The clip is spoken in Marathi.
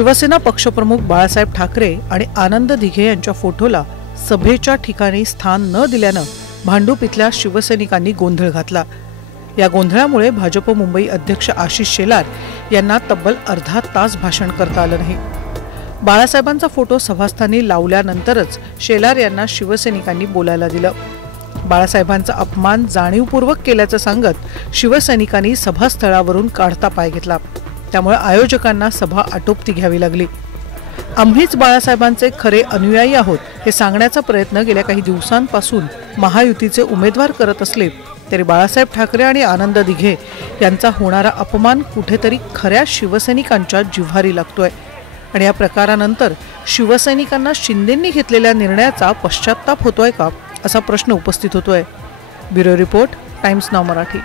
शिवसेना पक्षप्रमुख बाळासाहेब ठाकरे आणि आनंद दिघे यांच्या फोटोला सभेच्या ठिकाणी स्थान न दिल्यानं भांडूप इथल्या शिवसैनिकांनी गोंधळ घातला। या गोंधळामुळे भाजप मुंबई अध्यक्ष आशिष शेलार यांना तब्बल अर्धा तास भाषण करता आलं नाही। बाळासाहेबांचा फोटो सभास्थानी लावल्यानंतरच शेलार यांना शिवसैनिकांनी बोलायला दिलं। बाळासाहेबांचा अपमान जाणीवपूर्वक केल्याचं सांगत शिवसैनिकांनी सभास्थळावरून काढता पाय घेतला। त्यामुळे आयोजकांना सभा आटोपती घ्यावी लागली। आम्हीच बाळासाहेबांचे खरे अनुयायी आहोत हे सांगण्याचा प्रयत्न गेल्या काही दिवसांपासून महायुतीचे उमेदवार करत असले तरी बाळासाहेब ठाकरे आणि आनंद दिघे यांचा होणारा अपमान कुठेतरी खऱ्या शिवसैनिकांच्या जिव्हारी लागतोय आणि या प्रकारानंतर शिवसैनिकांना शिंदेंनी घेतलेल्या निर्णयाचा पश्चात्ताप होतोय का असा प्रश्न उपस्थित होतोय। ब्युरो रिपोर्ट, टाइम्स नाव मराठी।